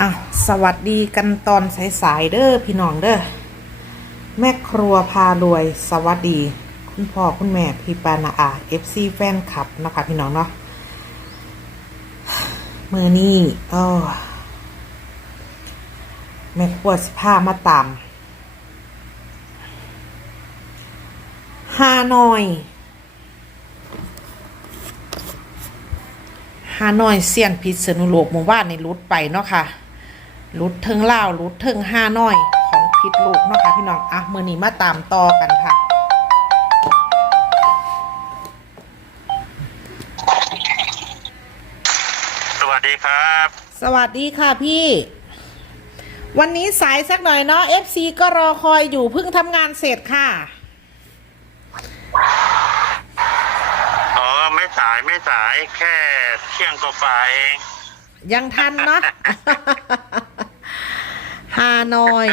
อะสวัสดีกันตอนสายๆเด้อพี่น้องเด้อแม่ครัวพารวย สวัสดี คุณพ่อคุณแม่พี่ปานาอาเอฟซีแฟนคลับนะคะพี่น้องเนาะมือนี้เออแม่ครัวสิผ้ามาตามฮานอยฮานอยเซียนพิษณุโลกหมู่บ้านในรุดไปเนาะค่ะ รุดเทิงเล่าวรุดเทิงฮานอยของพิษลูกเนาะค่ะพี่น้องอะมือนี้มาตามต่อกันค่ะสวัสดีครับ สวัสดีค่ะพี่ วันนี้สายสักหน่อยเนาะ FC ก็รอคอยอยู่เพิ่งทำงานเสร็จค่ะ อ๋อ ไม่สายไม่สายแค่เที่ยงกว่าๆเองยังทันเนาะ ฮานอย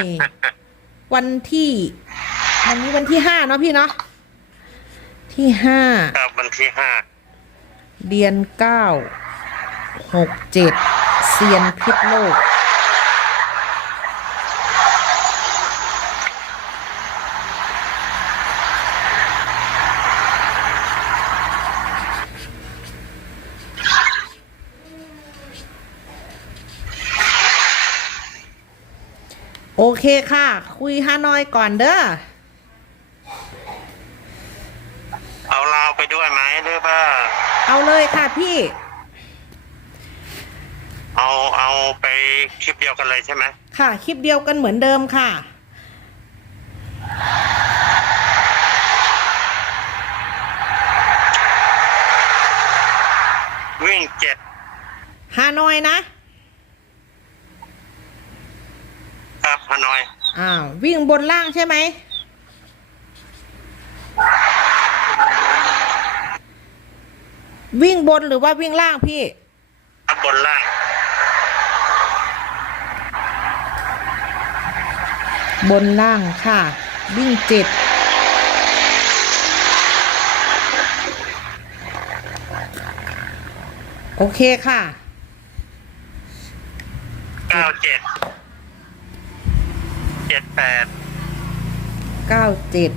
วันที่ วันนี้วันที่ห้าเนาะพี่เนาะที่ห้าครับวันที่ห้าเดือนเก้าหกเจ็ดเซียนพิษโลก โอเคค่ะ คุยฮานอยก่อนเด้อ เอาลาวไปด้วยไหมหรือว่าเอาเลยค่ะพี่ เอาเอาไปคลิปเดียวกันเลยใช่ไหมค่ะ คลิปเดียวกันเหมือนเดิมค่ะ วิ่งเจ็ดฮานอยนะ ครับฮานอย อ้าววิ่งบนล่างใช่ไหม วิ่งบนหรือว่าวิ่งล่างพี่ ครับบนล่าง บนล่างค่ะ วิ่งเจ็ดโอเคค่ะ เก้าเจ็ดเจ็ดแปดเก้าเจ็ด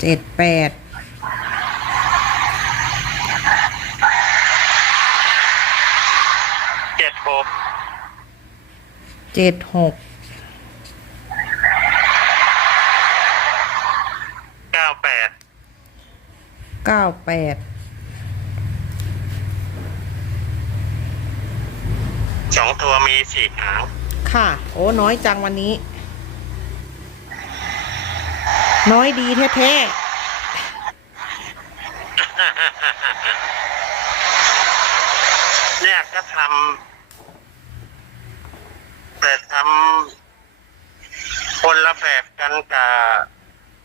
เจ็ดแปดเจ็ดหกเจ็ดหกเก้าแปดเก้าแปดสองตัวมีสี่หาง ค่ะ โอ้น้อยจังวันนี้ น้อยดีแท้เนี่ยก็ทำแต่ทำคนละแบบกันกับ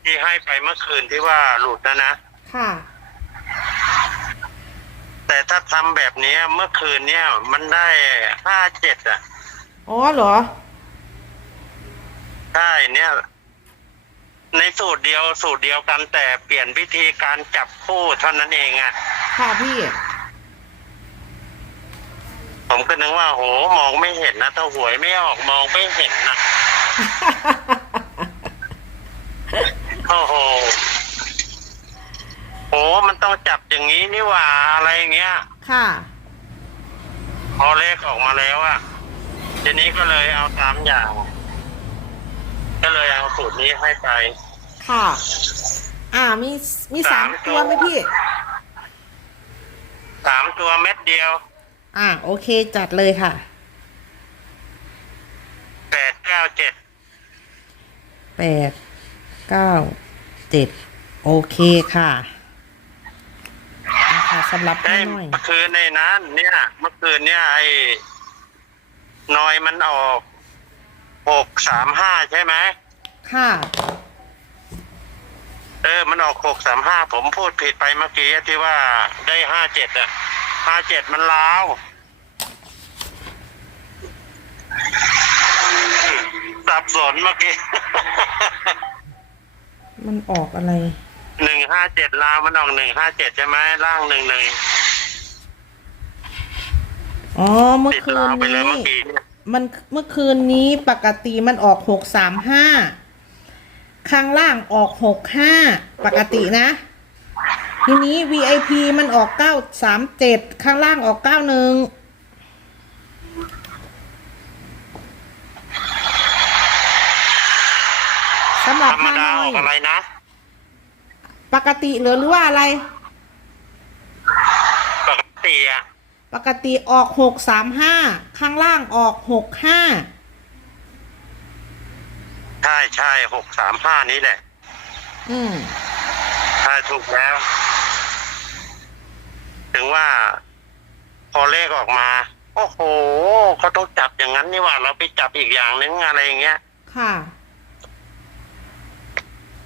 ที่ให้ไปเมื่อคืนที่ว่าหลุดนะนะๆค่ะ แต่ถ้าทำแบบเนี้ยเมื่อคืนเนี่ย มันได้ห้าเจ็ดอะ อ๋อเหรอ ใช่เนี่ย ในสูตรเดียวสูตรเดียวกันแต่เปลี่ยนวิธีการจับคู่เท่านั้นเองอะ ค่ะพี่ ผมก็นึกว่าโหมองไม่เห็นนะถ้าหวยไม่ออกมองไม่เห็นนะ โอ้โหโหมันต้องจับอย่างนี้นี่หว่าอะไรอย่างเงี้ย ค่ะ พอเลขออกมาแล้วอะ ทีนี้ก็เลยเอาสามอย่าง ก็เลยเอาสูตรนี้ให้ไป ค่ะ อ่ามีมีสามสามตัวไหมพี่ สามตัวเม็ดเดียวอ่า โอเคจัดเลยค่ะแปดเก้าเจ็ดแปดเก้าเจ็ดโอเคค่ะนะคะสำหรับได้พี่น้อย เมื่อคืนในนั้น เนี่ย เมื่อคืนเนี่ยไอ้ นอยมันออกหกสามห้าใช่ไหมค่ะ เออ มันออกหกสามห้าผมพูดผิดไปเมื่อกี้ที่ว่าได้ห้าเจ็ดอะห้าเจ็ดมันล้าวสับสนเมื่อกี้ มันออกอะไร หนึ่งห้าเจ็ดลาวมันออกหนึ่งห้าเจ็ดใช่ไหมล่างหนึ่งหนึ่ง อ๋อเมื่อติดคืนลาวไปเลยนี้ เมื่อกี้เนี่ยมันเมื่อคืนนี้ปกติมันออกหกสามห้าข้างล่างออกหกห้าปกตินะ ทีนี้ VIP มันออกเก้าสามเจ็ดข้างล่างออกเก้าหนึ่งสำหรับธรรมฮาดานออยอกอะไรนะ ปกติเหรือหรือว่าอะไร ปกติอะ ปกติออกหกสามห้าข้างล่างออกหกห้าใช่ใช่หกสามห้านี้แหละอืมใช่ถูกแล้ว ถึงว่า พอเลขออกมา โอ้โหเขาต้องจับอย่างนั้นนี่หว่า เราไปจับอีกอย่างนึงอะไรอย่างเงี้ย ค่ะ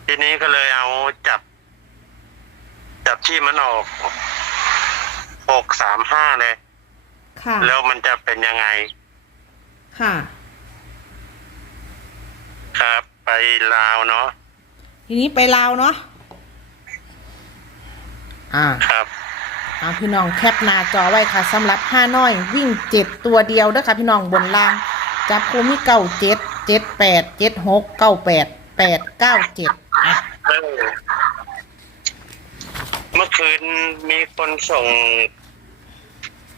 ทีนี้ก็เลยเอาจับ จับที่มันออกห กสามห้าเลย ค่ะ แล้วมันจะเป็นยังไง ค่ะ ครับ ไปลาวเนาะทีนี้ไปลาวเนาะ อ่าครับ เอาพี่น้องแคปหน้าจอไว้ค่ะสำหรับห้าน้อย วิ่งเจ็ดตัวเดียวเด้อค่ะ พี่น้องบนล่าง จับคูมิเก้าเจ็ดเจ็ดแปดเจ็ดหกเก้าแปดแปดเก้าเจ็ดอะเออเมื่อคืนมีคนส่ง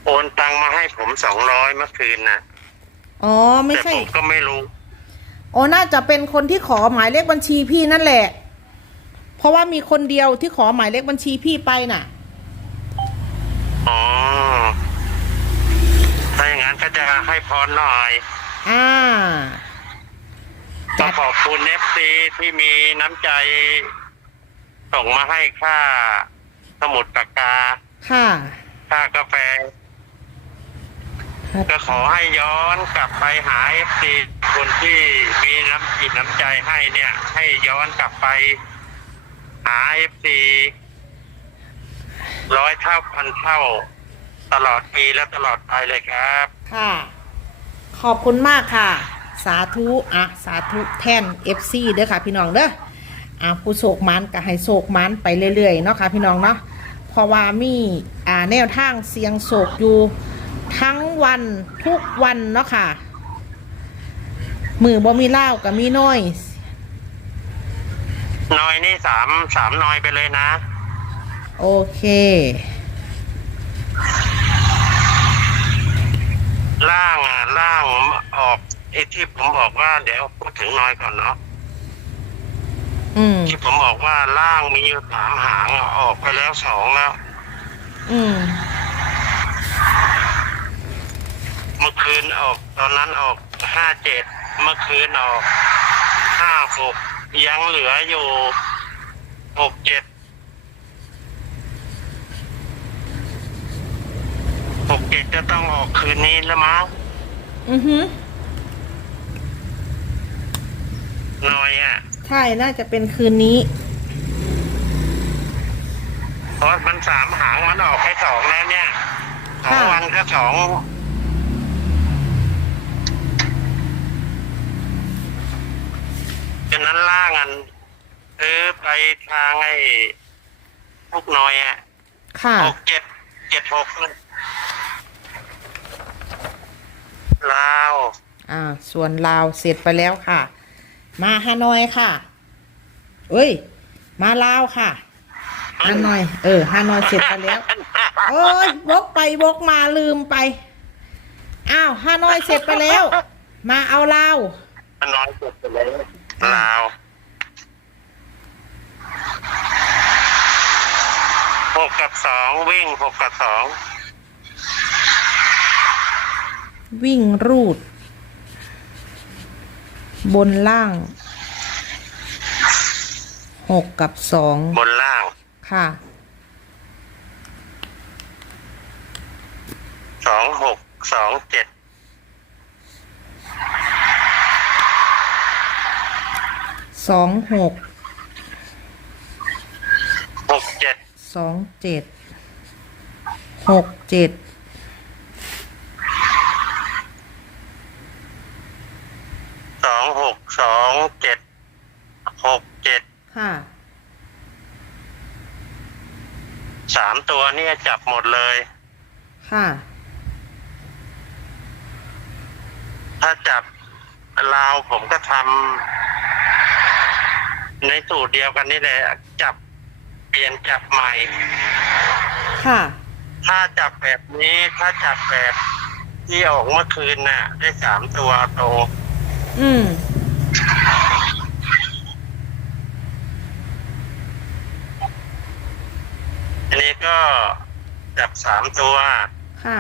โอนตังมาให้ผมสองร้อยเมื่อคืนนะอ๋อไม่แต่ใช่ผมก็ไม่รู้ อ๋อน่าจะเป็นคนที่ขอหมายเลขบัญชีพี่นั่นแหละ เพราะว่ามีคนเดียวที่ขอหมายเลขบัญชีพี่ไปน่ะ อ๋อ ถ้าอย่างนั้นก็จะให้พรหน่อยอ่าก็ขอบคุณเอฟซีที่มีน้ำใจ ส่งมาให้ค่าสมุดปากกา ค่ะ ค่ากาแฟ ก็ขอให้ย้อนกลับไปหาเอฟซีคนที่มีน้ำจิตน้ำใจให้เนี่ย ให้ย้อนกลับไปหาเอฟซีร้อยเท่าพันเท่า ตลอดปีและตลอดไปเลยครับ ค่ะ ขอบคุณมากค่ะ สาธุอะสาธุแท่น FC เด้อค่ะพี่น้องเด้ออะผู้โศกมันก็ให้โศกมันไปเรื่อยๆเนาะค่ะพี่น้องเนาะเพราะว่ามีอ่าแนวทางเสียงโศกอยู่ ทั้งวันทุกวันเนาะค่ะ มือบ่มีเหล้ากับมีน้อยน้อยนี่สามสามน้อยไปเลยนะ โอเค ล่างอะล่างออกไอ้ที่ผมบอกว่าเดี๋ยวพูดถึงน้อยก่อนเนาะอืม ที่ผมบอกว่าล่างมีอยู่สามหางอะออกไปแล้วสองแล้ว อืมเมื่อคื นออก ตอนนั้นออกห้าเจ็ดเมื่อคืนออกห้าหกยังเหลืออยู่หกเจ็ดหกเจ็ดจะต้องออกคืนนี้แล้วมั้งอือหือน้อยอะ ใช่ น่าจะเป็นคืนนี้ เพราะมันสามหางมันออกไปสองแล้วเนี่ยสองค่ะวันก็สองะนั้นล่างอันเออไปทางไอ้พวกน้อยอะค่ะ หกเจ็ดเจ็ดหกลาวอ่า ส่วนลาวเสร็จไปแล้วค่ะ มาฮานอยค่ะ เอ้ย มาลาวค่ะฮานอย เออฮานอยเสร็จไปแล้วโอ้ยวกไปวกมาลืมไป อ้าวฮานอยเสร็จไปแล้ว มาเอาลาวมันน้อยสุดไปเลย ลาวหกกับสองวิ่งหกกับสองวิ่งรูด บนล่างหกกับสองบนล่าง ค่ะสองหกสองเจ็ด สองหกหกเจ็ดสองเจ็ดหกเจ็ดสองหกสองเจ็ดหกเจ็ดค่ะสามตัวเนี่ยจับหมดเลย ค่ะถ้าจับลาวผมก็ทำ ในสูตรเดียวกันนี่แหละ จับเปลี่ยนจับใหม่ ค่ะ ถ้าจับแบบนี้ถ้าจับแบบที่ออกเมื่อคืนน่ะ ได้สามตัวโตอืม อันนี้ก็จับสามตัวค่ะ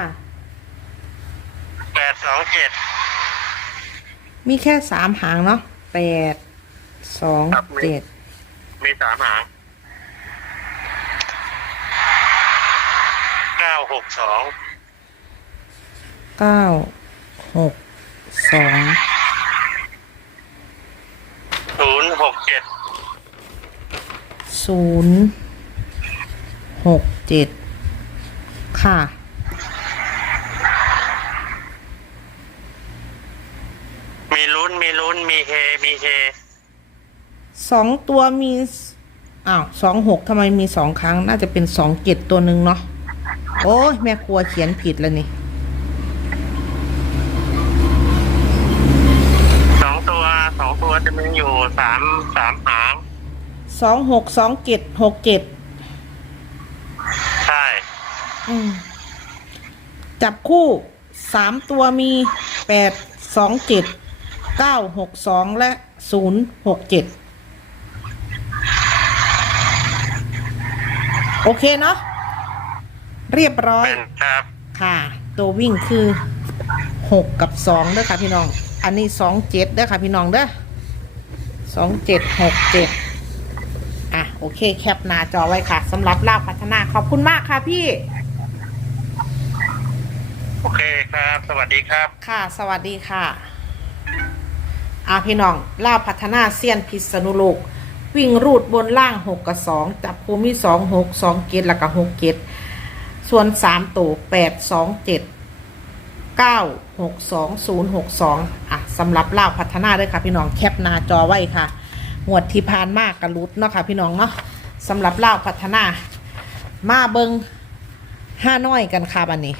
แปดสองเจ็ดมีแค่สามหางเนาะแปด สองครับมีเจ็ดมีสามหางเก้าหกสองเก้าหกสองศูนย์หกเจ็ดศูนย์หกเจ็ดค่ะ มีลุ้นมีลุ้นมีเฮมีเฮ สองตัวมีอ้าวสองหกทำไมมีสองครั้ง น่าจะเป็นสองเจ็ดตัวหนึ่งเนาะโอ้ยแม่ครัวเขียนผิดแล้วนี่สองตัวสองตัวจะมีอยู่สามสามหางสองหกสองเจ็ดหกเจ็ดใช่อืมจับคู่สามตัวมีแปดสองเจ็ดเก้าหกสองและศูนย์หกเจ็ด โอเคเนาะเรียบร้อยเป็นครับ ค่ะ ตัววิ่งคือหกกับสองเด้อค่ะพี่น้อง อันนี้สองเจ็ดเด้อค่ะพี่น้องเด้อสองเจ็ดหกเจ็ดอะโอเค แคปหน้าจอไว้ค่ะสำหรับลาบพัฒนาขอบคุณมากค่ะพี่ โอเคครับ สวัสดีครับ ค่ะ สวัสดีค่ะอาพี่น้องล่าวพัฒนาเซียนพิษณุโลก วิ่งรูดบนล่างหกกับสองจับภูมิสองหกสองเกตแล้วก็หกเกตส่วนสามตัวแปดสองเจ็ดเก้าหกสองศูนย์หกสองอะสำหรับล่าพัฒนาด้วยค่ะพี่น้องแคปหน้าจอไว้ค่ะหวดที่พานมากกระลุดเนาะค่ะพี่น้องเนาะสำหรับล่าพัฒนา มาเบิงห้าน้อยกันค่ะบันนี้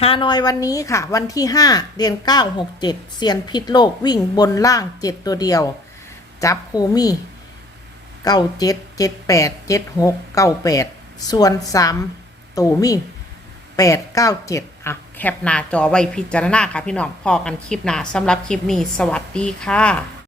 ฮานอยวันนี้ค่ะ วันที่ 5 เดือน 9 6 7เซียนพิษโลกวิ่งบนล่าง 7 ตัวเดียว จับคูมี่ เก้าเจ็ดเจ็ดแปดเจ็ดหกเก้าแปดส่วนสามตูมี่แปดเก้าเจ็ดอะ แคปหน้าจอไว้พิจารณาค่ะพี่น้องพอกันคลิปหน้าสำหรับคลิปนี้ สวัสดีค่ะ